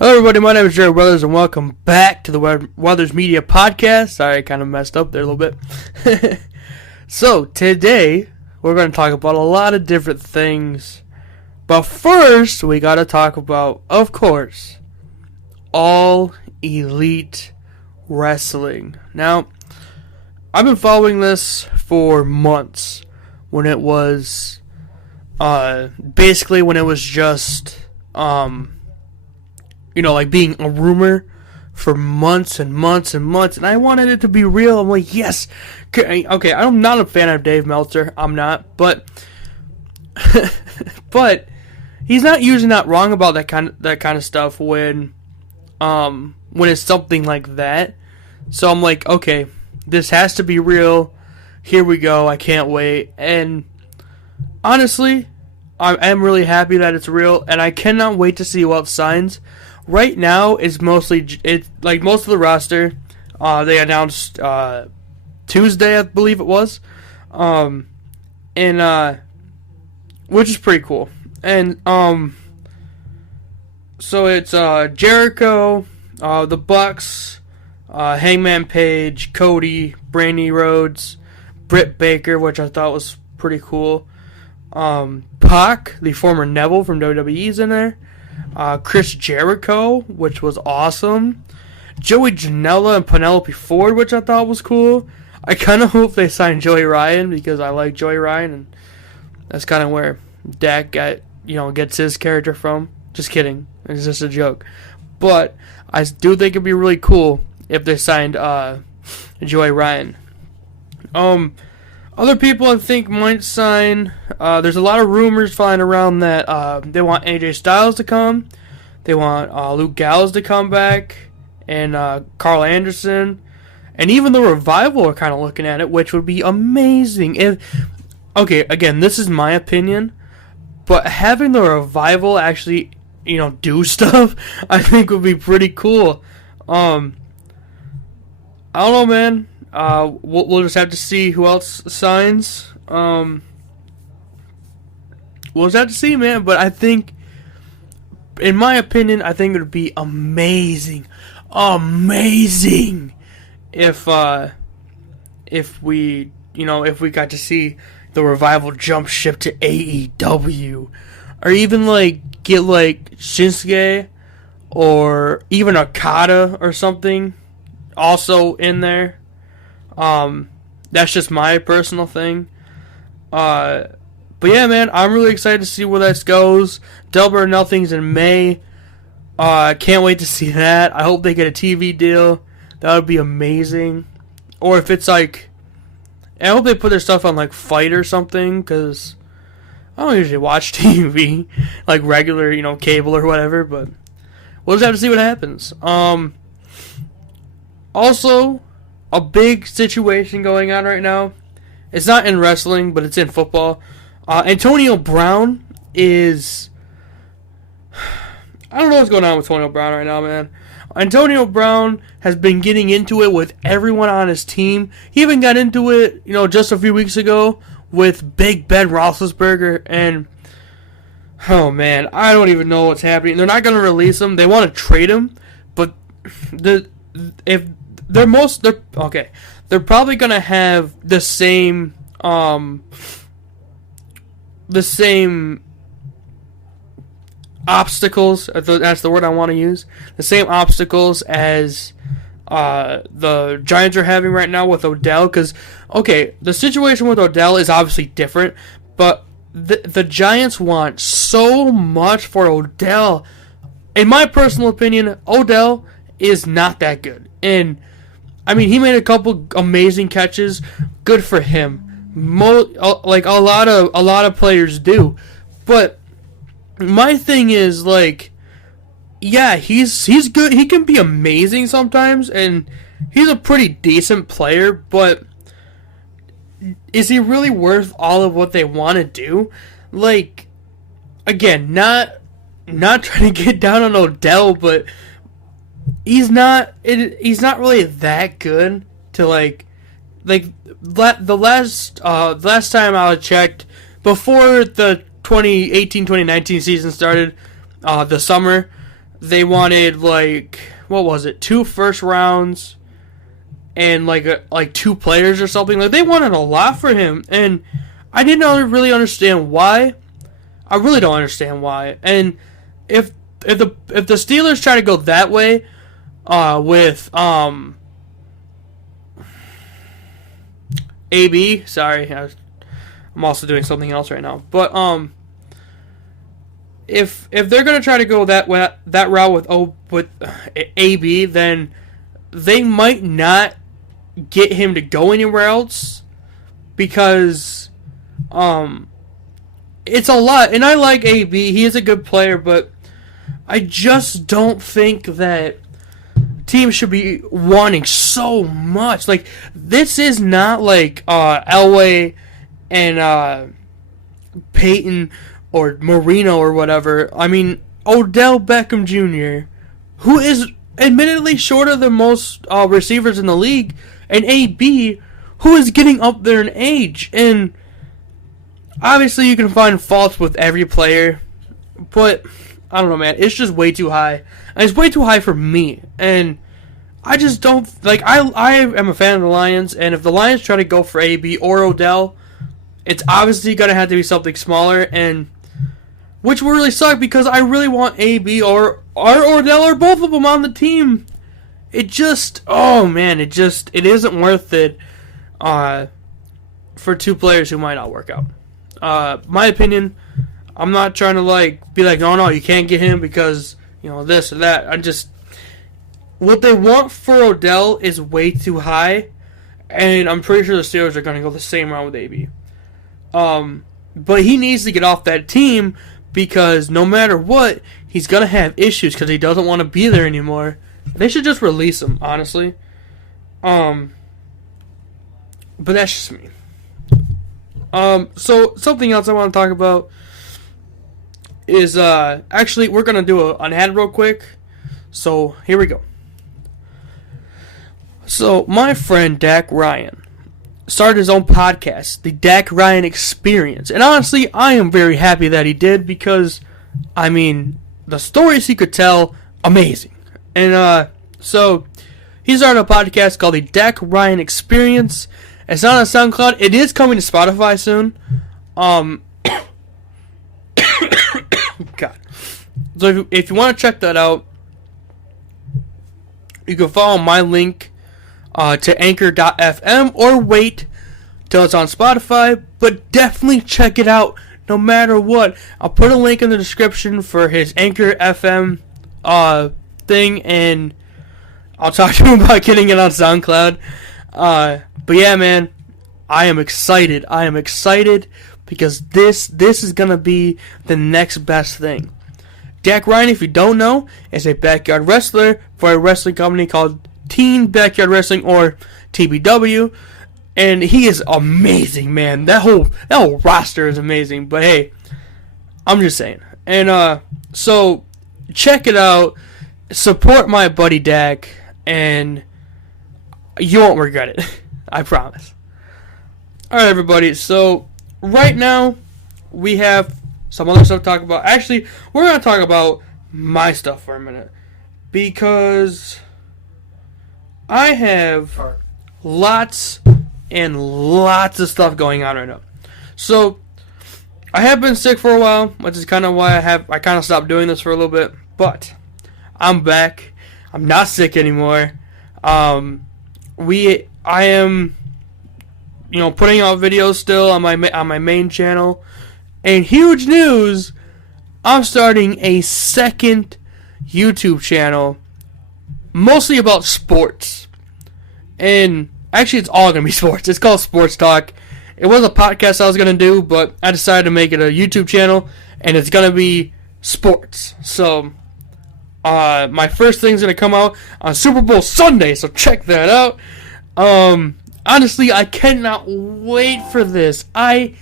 Hello everybody, my name is Jared Weathers and welcome back to the Weathers Media Podcast. Sorry, I kind of messed up there a little bit. So, today, we're going to talk about a lot of different things. But first, we got to talk about, of course, All Elite Wrestling. Now, I've been following this for months when it was, basically when it was just, like being a rumor for months and months and months, and I wanted it to be real. I'm like, yes. Okay, I'm not a fan of Dave Meltzer. I'm not, but but he's not usually not wrong about that kind of stuff when it's something like that. So I'm like, okay, this has to be real. Here we go. I can't wait. And honestly, I am really happy that it's real, and I cannot wait to see what signs. Right now, it's most of the roster. They announced Tuesday, I believe it was, which is pretty cool. And so it's Jericho, the Bucks, Hangman Page, Cody, Brandy Rhodes, Britt Baker, which I thought was pretty cool. Pac, the former Neville from WWE, is in there. Chris Jericho, which was awesome. Joey Janela and Penelope Ford, which I thought was cool. I kind of hope they sign Joey Ryan because I like Joey Ryan, and that's kind of where Dak gets his character from. Just kidding, it's just a joke. But I do think it'd be really cool if they signed Joey Ryan. Other people I think might sign, there's a lot of rumors flying around that they want AJ Styles to come, they want Luke Gallows to come back, and Carl Anderson, and even the Revival are kind of looking at it, which would be amazing. Okay, again, this is my opinion, but having the Revival actually, do stuff, I think would be pretty cool. I don't know, man. We'll just have to see who else signs. We'll just have to see, man. But I think, in my opinion, I think it would be amazing if we got to see the Revival jump ship to AEW, or even get Shinsuke or even Okada or something also in there. That's just my personal thing. But yeah, man, I'm really excited to see where this goes. Double or Nothing's in May. Can't wait to see that. I hope they get a TV deal. That would be amazing. Or if it's I hope they put their stuff on Fight or something, because I don't usually watch TV, regular, cable or whatever, but we'll just have to see what happens. Also, a big situation going on right now. It's not in wrestling, but it's in football. Antonio Brown is... I don't know what's going on with Antonio Brown right now, man. Antonio Brown has been getting into it with everyone on his team. He even got into it, just a few weeks ago with Big Ben Roethlisberger. And, oh, man, I don't even know what's happening. They're not going to release him. They want to trade him. But they're probably gonna have the same obstacles. That's the word I want to use. The same obstacles as the Giants are having right now with Odell. Because the situation with Odell is obviously different, but the Giants want so much for Odell. In my personal opinion, Odell is not that good. And I mean, he made a couple amazing catches. Good for him. A lot of players do. But my thing is yeah, he's good. He can be amazing sometimes, and he's a pretty decent player. But is he really worth all of what they want to do? Again, not trying to get down on Odell, but he's not really that good to the last time I checked, before the 2018-2019 season started, the summer, they wanted like, what was it, 2 first rounds and like 2 players or something. Like, they wanted a lot for him, and I didn't really understand why. I really don't understand why. And if the Steelers try to go that way with AB, sorry, I'm also doing something else right now. But if they're gonna try to go that route with AB, then they might not get him to go anywhere else, because it's a lot. And I like AB; he is a good player, but I just don't think that teams should be wanting so much. Like, this is not like Elway and Peyton or Marino or whatever. I mean, Odell Beckham Jr., who is admittedly shorter than most receivers in the league, and AB, who is getting up there in age. And obviously you can find faults with every player, but I don't know, man. It's just way too high. And it's way too high for me. And I just don't, like, I am a fan of the Lions, and if the Lions try to go for AB or Odell, it's obviously going to have to be something smaller, and which will really suck, because I really want AB or Odell or both of them on the team. It just, oh man, it isn't worth it for 2 players who might not work out. My opinion, I'm not trying to be like, no, you can't get him because, this or that. What they want for Odell is way too high, and I'm pretty sure the Steelers are going to go the same route with AB. But he needs to get off that team, because no matter what, he's going to have issues because he doesn't want to be there anymore. They should just release him, honestly. But that's just me. So something else I want to talk about is, actually, we're going to do an ad real quick. So here we go. So my friend Dak Ryan started his own podcast, the Dak Ryan Experience. And honestly, I am very happy that he did, because, I mean, the stories he could tell, amazing. And so he started a podcast called the Dak Ryan Experience. It's not on SoundCloud. It is coming to Spotify soon. God. So if you want to check that out, you can follow my link to Anchor.fm, or wait till it's on Spotify, but definitely check it out no matter what. I'll put a link in the description for his Anchor FM thing, and I'll talk to him about getting it on SoundCloud. But yeah, man, I am excited. Because this is going to be the next best thing. Dak Ryan, if you don't know, is a backyard wrestler for a wrestling company called Teen Backyard Wrestling, or TBW, and he is amazing, man. That whole roster is amazing. But hey, I'm just saying. And so check it out, support my buddy Dak, and you won't regret it. I promise. Alright, everybody, so right now we have some other stuff to talk about. Actually, we're going to talk about my stuff for a minute, because I have lots and lots of stuff going on right now. So I have been sick for a while, which is kind of why I kind of stopped doing this for a little bit. But I'm back. I'm not sick anymore. I am, putting out videos still on my main channel. And huge news! I'm starting a second YouTube channel, mostly about sports. And actually, it's all going to be sports. It's called Sports Talk. It was a podcast I was going to do, but I decided to make it a YouTube channel, and it's going to be sports. So, my first thing's going to come out on Super Bowl Sunday, so check that out. Honestly, I cannot wait for this. I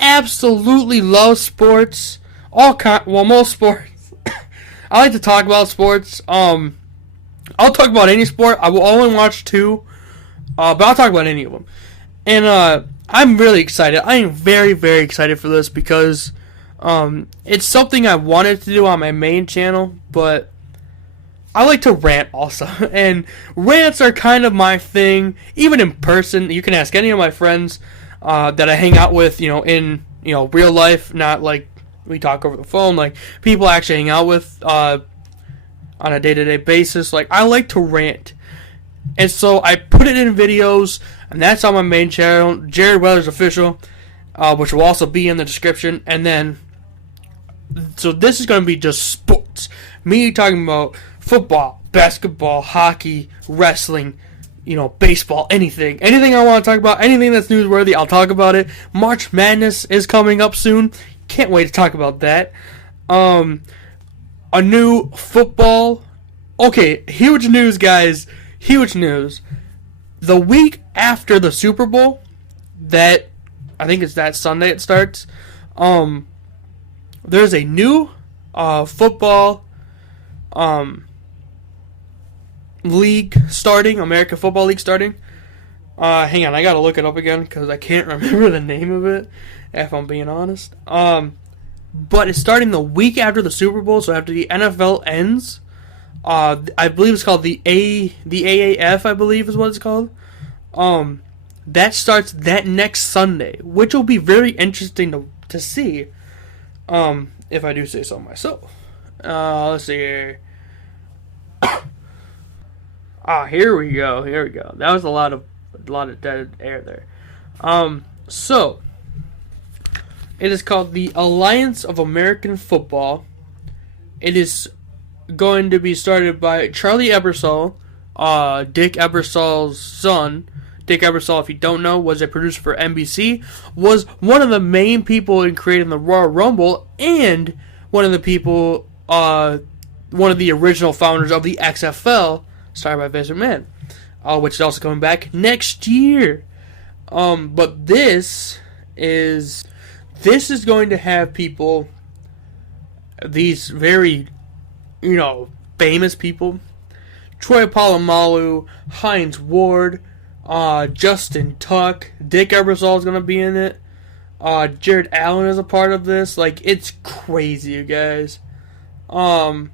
absolutely love sports. Most sports. I like to talk about sports. I'll talk about any sport. I will only watch 2. But I'll talk about any of them. And I'm really excited. I am very, very excited for this, because it's something I wanted to do on my main channel, but I like to rant also, and rants are kind of my thing. Even in person, you can ask any of my friends that I hang out with, in real life, not like we talk over the phone. Like people I actually hang out with on a day-to-day basis. Like I like to rant, and so I put it in videos, and that's on my main channel, Jared Weathers Official, which will also be in the description. And then, so this is going to be just sports. Me talking about football, basketball, hockey, wrestling, baseball, anything. Anything I want to talk about, anything that's newsworthy, I'll talk about it. March Madness is coming up soon. Can't wait to talk about that. A new football. Okay, huge news, guys. Huge news. The week after the Super Bowl, I think it's that Sunday it starts, there's a new football league starting, American Football League starting. Hang on, I gotta look it up again because I can't remember the name of it, if I'm being honest. But it's starting the week after the Super Bowl, so after the NFL ends. I believe it's called the AAF, I believe is what it's called. That starts that next Sunday, which will be very interesting to see. If I do say so myself. Let's see here. Here we go. That was a lot of dead air there. So it is called the Alliance of American Football. It is going to be started by Charlie Ebersol, Dick Ebersol's son. Dick Ebersol, if you don't know, was a producer for NBC, was one of the main people in creating the Royal Rumble, and one of the original founders of the XFL, started by Vince McMahon, which is also coming back next year. But this is going to have people, these very, famous people, Troy Polamalu, Hines Ward, Justin Tuck, Dick Ebersol is going to be in it. Jared Allen is a part of this. Like, it's crazy, you guys. Let's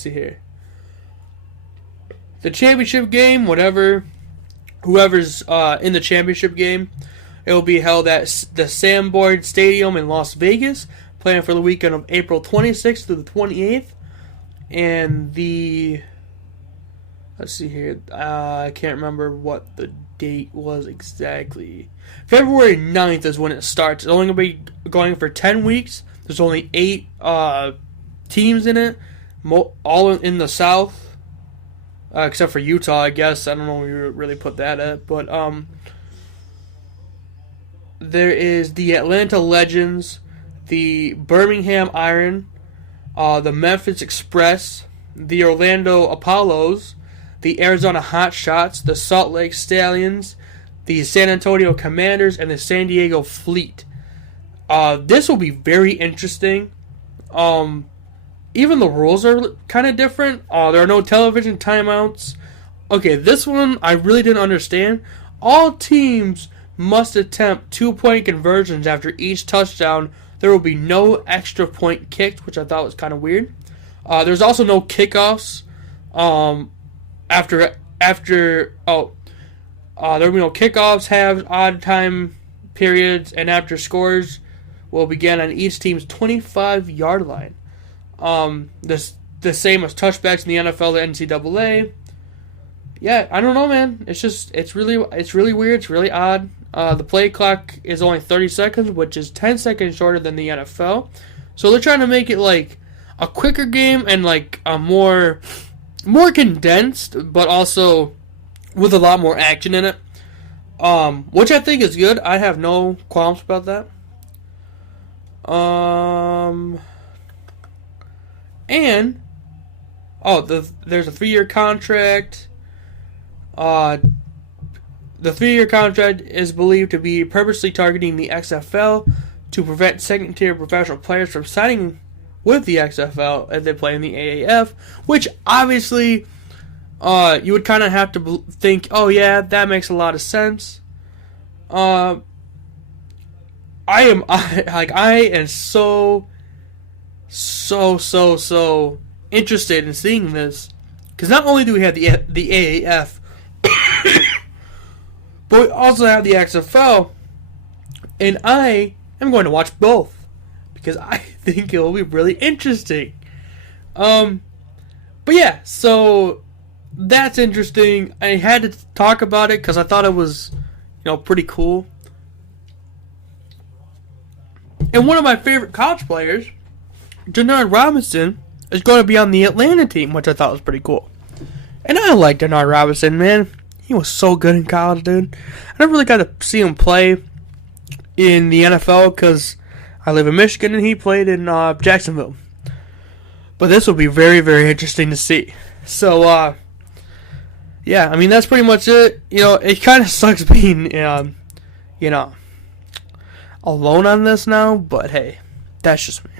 see here. The championship game, whoever's in the championship game, it will be held at the Sanborn Stadium in Las Vegas, planned for the weekend of April 26th through the 28th. And let's see here. I can't remember what the date was exactly. February 9th is when it starts. It's only going to be going for 10 weeks. There's only 8 teams in it, all in the South, except for Utah, I guess. I don't know where you really put that at. But there is the Atlanta Legends, the Birmingham Iron, the Memphis Express, the Orlando Apollos, the Arizona Hotshots, the Salt Lake Stallions, the San Antonio Commanders, and the San Diego Fleet. This will be very interesting. Even the rules are kind of different. There are no television timeouts. Okay, this one I really didn't understand. All teams must attempt 2-point conversions after each touchdown. There will be no extra point kicked, which I thought was kind of weird. There's also no kickoffs. There will be no kickoffs, halves, odd time periods, and after scores will begin on each team's 25-yard line. The same as touchbacks in the NFL, the NCAA. Yeah, I don't know, man. It's really weird. It's really odd. The play clock is only 30 seconds, which is 10 seconds shorter than the NFL. So they're trying to make it like a quicker game and like a more condensed, but also with a lot more action in it. Which I think is good. I have no qualms about that. There's a 3-year contract. The 3-year contract is believed to be purposely targeting the XFL to prevent second-tier professional players from signing with the XFL as they play in the AAF, which obviously you would kind of have to think, oh yeah, that makes a lot of sense. I am so so interested in seeing this, because not only do we have the AAF, but we also have the XFL, and I am going to watch both because I think it will be really interesting. But yeah, so that's interesting. I had to talk about it because I thought it was, pretty cool. And one of my favorite college players, Denard Robinson, is going to be on the Atlanta team, which I thought was pretty cool. And I like Denard Robinson, man. He was so good in college, dude. I never really got to see him play in the NFL because I live in Michigan and he played in Jacksonville. But this will be very, very interesting to see. So, yeah, I mean, that's pretty much it. It kind of sucks being, alone on this now, but hey, that's just me.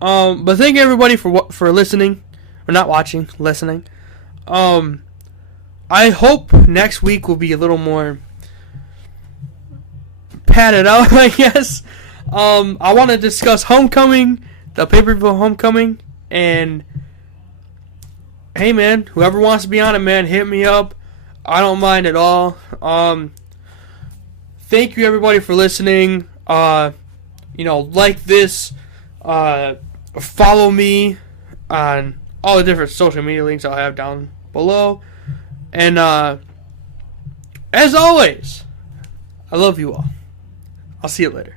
But thank you everybody for listening, or not watching, listening. I hope next week will be a little more padded out, I guess. I want to discuss Homecoming, the pay-per-view Homecoming, and hey man, whoever wants to be on it, man, hit me up. I don't mind at all. Thank you everybody for listening. Like this. Follow me on all the different social media links I'll have down below. And as always, I love you all. I'll see you later.